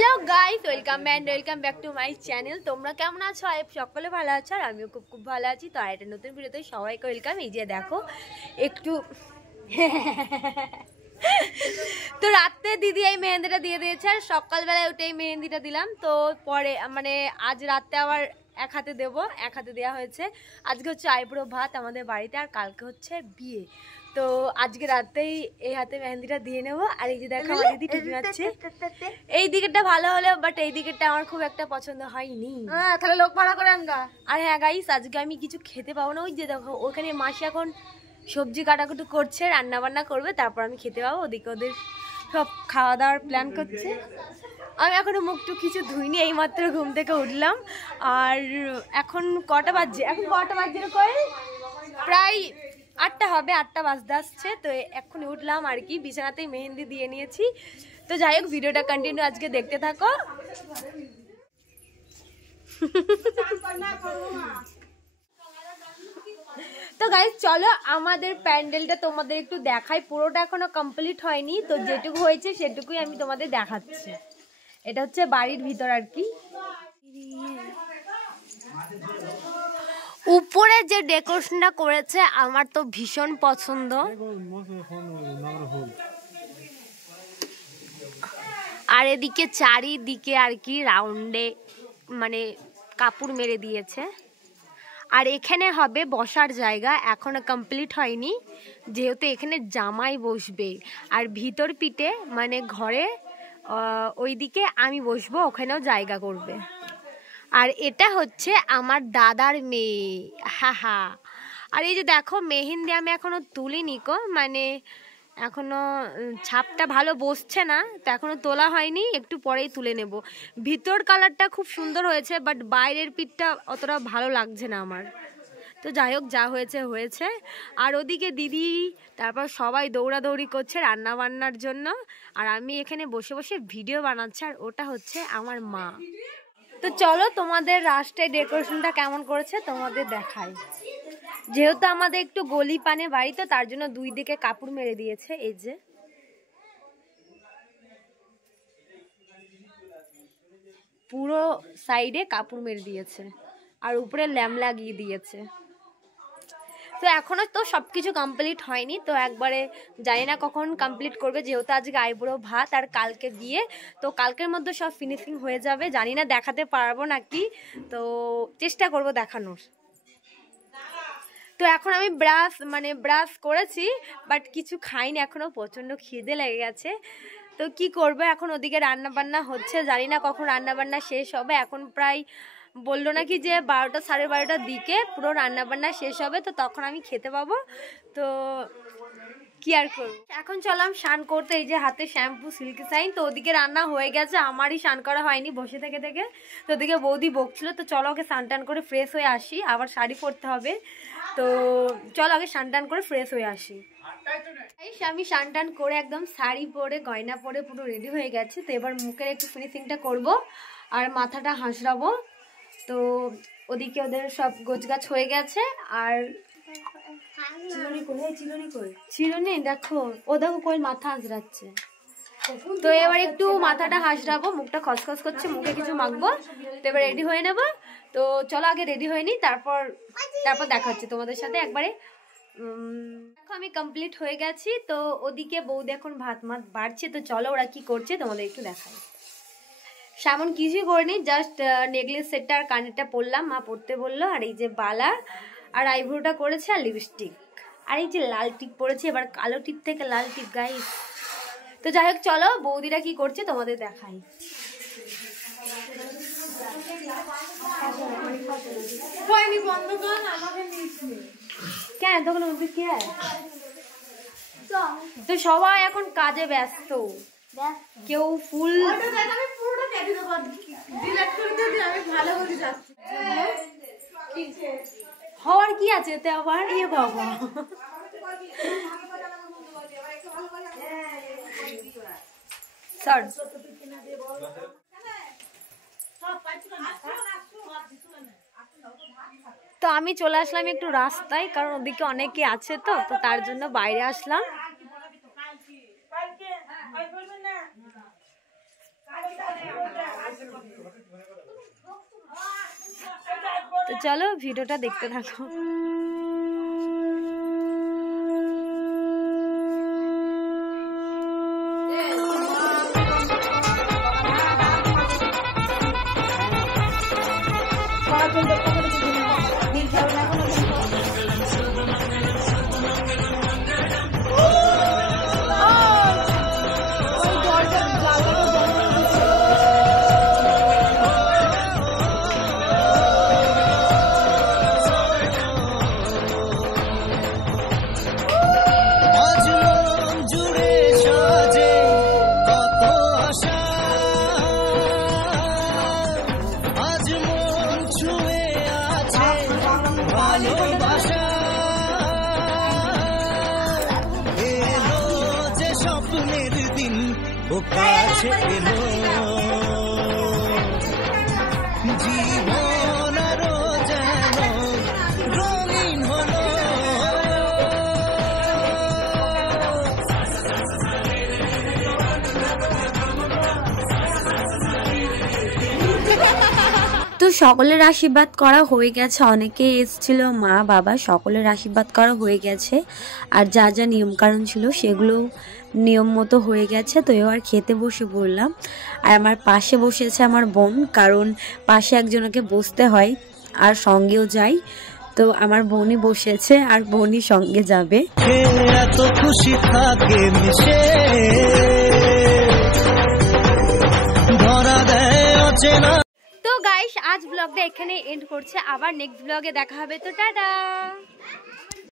Hello guys, welcome back to my channel. তোমরা কেমন আছো? সকলে ভালো আছো আর আমিও খুব ভালো আছি। তো একটা নতুন ভিডিওতে সবাইকে ওয়েলকাম। এই যে দেখো একটু তো রাতে দিদি এই মেহেন্দিটা দিয়ে দিয়েছে আর সকালবেলায় উঠে এই মেহেন্দিটা দিলাম। তো পরে মানে আজ রাতে আবার এক হাতে দেবো, এক হাতে দেওয়া হয়েছে। আজকে হচ্ছে আইবুড়ো ভাত আমাদের বাড়িতে আর কালকে হচ্ছে বিয়ে। তো আজকে রাতেই এই হাতে মেহেন্দিটা দিয়ে নেবো। আর এই যে দেখো আমার দিদি টিভি মারছে। এই দিকেরটা ভালো হলো, বাট এই দিকেরটা আমার খুব একটা পছন্দ হয়নি। তাহলে লোক ভাড়া করে আনগা। আর হ্যাঁ গাইস, আজকে আমি কিছু খেতে পাবো না। ওই যে দেখো ওখানে মাসি এখন সবজি কাটাকুটি করছে, রান্না বান্না করবে, তারপর আমি খেতে পাবো। ওদিকে ওদের সব খাওয়া দাওয়ার প্ল্যান করছে। আমি এখনো মুখটু কিছু ধুইনি, এইমাত্র ঘুম থেকে উঠলাম। আর এখন কটা বাজছে? কই প্রায় 8টা হবে, 8টা বাজতে আসছে। তো এক্ষুনি উঠলাম আর কি, বিছানাতেই মেহেন্দি দিয়ে নিয়েছি। তো যাই হোক, ভিডিওটা কন্টিনিউ আজকে দেখতে থাকো। তো গাইস চলো আমাদের প্যান্ডেলটা তোমাদের একটু দেখাই। পুরোটা এখনো কমপ্লিট হয়নি, তো যেটুকু হয়েছে সেটুকুই আমি তোমাদের দেখাচ্ছি। এটা হচ্ছে বাড়ির ভিতর আর কি। উপরে যে ডেকোরেশনটা করেছে আমার তো ভীষণ পছন্দ। আর এদিকে চারিদিকে আর কি রাউন্ডে মানে কাপড় মেরে দিয়েছে। আর এখানে হবে বসার জায়গা, এখনো কমপ্লিট হয়নি, যেহেতু এখানে জামাই বসবে। আর ভিতর পিঠে মানে ঘরে ওইদিকে আমি বসবো, ওখানেও জায়গা করবে। আর এটা হচ্ছে আমার দাদার মেয়ে, হা। আর এই যে দেখো মেহেন্দি আমি এখনো তুলিনি কো, মানে এখনো ছাপটা ভালো বসছে না, তো এখনো তোলা হয়নি, একটু পরেই তুলে নেব। ভিতর কালারটা খুব সুন্দর হয়েছে, বাট বাইরের পিঠটা অতটা ভালো লাগছে না আমার। তো যাই হোক, যা হয়েছে হয়েছে। আর ওদিকে দিদি তারপর সবাই দৌড়াদৌড়ি করছে রান্না বান্নার জন্য, আর আমি এখানে বসে বসে ভিডিও বানাচ্ছি। আর ওটা হচ্ছে আমার মা। তো চলো তোমাদের রাস্টে ডেকোরেশনটা কেমন করেছে তোমাদের দেখাই। যেহেতু আমাদের একটু গলি পানে বাড়ি, তো তার জন্য দুই দিকে কাপড় মেরে দিয়েছে। এই যে পুরো সাইডে কাপড় মেরে দিয়েছে আর উপরে ল্যাম্প লাগিয়ে দিয়েছে। তো এখনো তো সবকিছু কমপ্লিট হয়নি, তো একবারে জানি না কখন কমপ্লিট করবে, যেহেতু আজকে আইবুড়ো ভাত আর কালকে বিয়ে। তো কালকের মধ্যে সব ফিনিশিং হয়ে যাবে, জানি না দেখাতে পারবো নাকি, তো চেষ্টা করব দেখানোর। তো এখন আমি ব্রাশ করেছি, বাট কিছু খাইনি এখনো, প্রচন্ড খিদে লেগে গেছে। তো কি করবো এখন, ওদিকে রান্না বান্না হচ্ছে, জানি না কখন রান্না বান্না শেষ হবে। এখন প্রায় বললো নাকি যে 12টা 12:30টার দিকে পুরো রান্না বান্না শেষ হবে, তো তখন আমি খেতে পাবো। তো কি আর করবো, এখন চলাম স্নান করতে। এই যে হাতে শ্যাম্পু, সিল্কি সাইন। তো ওদিকে রান্না হয়ে গেছে, আমারই স্নান করা হয়নি বসে থেকে। তো ওদিকে বৌদি বকছিল, তো চলো ওকে স্নান টান করে ফ্রেশ হয়ে আসি, আবার শাড়ি পরতে হবে। তো চলো আগে স্নান টান করে ফ্রেশ হয়ে আসি। আমি স্নান টান করে একদম শাড়ি পরে গয়না পরে পুরো রেডি হয়ে গেছে। তো এবার মুখের একটু ফিনিশিংটা করব আর মাথাটা হাঁসরাবো। তো ওদিকে ওদের সব গোছগাছ হয়ে গেছে। আর চিরুনি দেখো, ও দেখো কই মাথা হাঁসরাচ্ছে। তো এবার একটু মাথাটা হাঁসরাবো, মুখটা খসখস করছে, মুখে কিছু মাখবো। তো এবার রেডি হয়ে নেবো। তো চলো আগে রেডি হয়ে নি, তারপর দেখা হচ্ছে তোমাদের সাথে একবারে। দেখো আমি কমপ্লিট হয়ে গেছি। তো ওদিকে বৌদি এখন ভাত বাড়ছে। তো চলো ওরা কি করছে তোমাদের একটু দেখাই। সেমন কিছুই করিনি, জাস্ট নেকলেস সেটটা আর কানেরটা পরলাম, মা পরতে বললো। আর এই যে বালা আর আইব্রোটা করেছে আর লিপস্টিক, আর এই যে লাল টিপ পরেছে, এবার কালো টিপ থেকে লাল টিপ গাইস। তো যাই হোক চলো বৌদিরা কি করছে তোমাদের দেখাই। কেন তখন কে? তো সবাই এখন কাজে ব্যস্ত, কেউ ফুল হওয়ার কি আছে এতে আবার। এ বাবা, তো আমি চলে আসলাম একটু রাস্তায়, কারণ ওদিকে অনেকে আছে, তো তার জন্য বাইরে আসলাম। তো চলো ভিডিওটা দেখতে থাকো। জীবন আরো যেন রঙিন হলো। তো সকলের আশীর্বাদ করা হয়ে গেছে, অনেকে এসেছিল, মা বাবা সকলের আশীর্বাদ করা হয়ে গেছে। আর যা যা নিয়মকানুন ছিল সেগুলো নিয়ম মতো হয়ে গেছে। তো এবার খেতে বসে পড়লাম। আর আমার পাশে বসেছে আমার বোন, কারণ পাশে একজনকে বসতে হয় আর সঙ্গেও যাই। তো আমার বোনই বসেছে আর বোনই সঙ্গে যাবে। এত খুশি থাকে মিশে ধরা দেয় অচেনা। তো গাইস আজ ব্লগটা এখানে এন্ড করছে, আবার নেক্সট ব্লগে দেখা হবে। তো টাটা।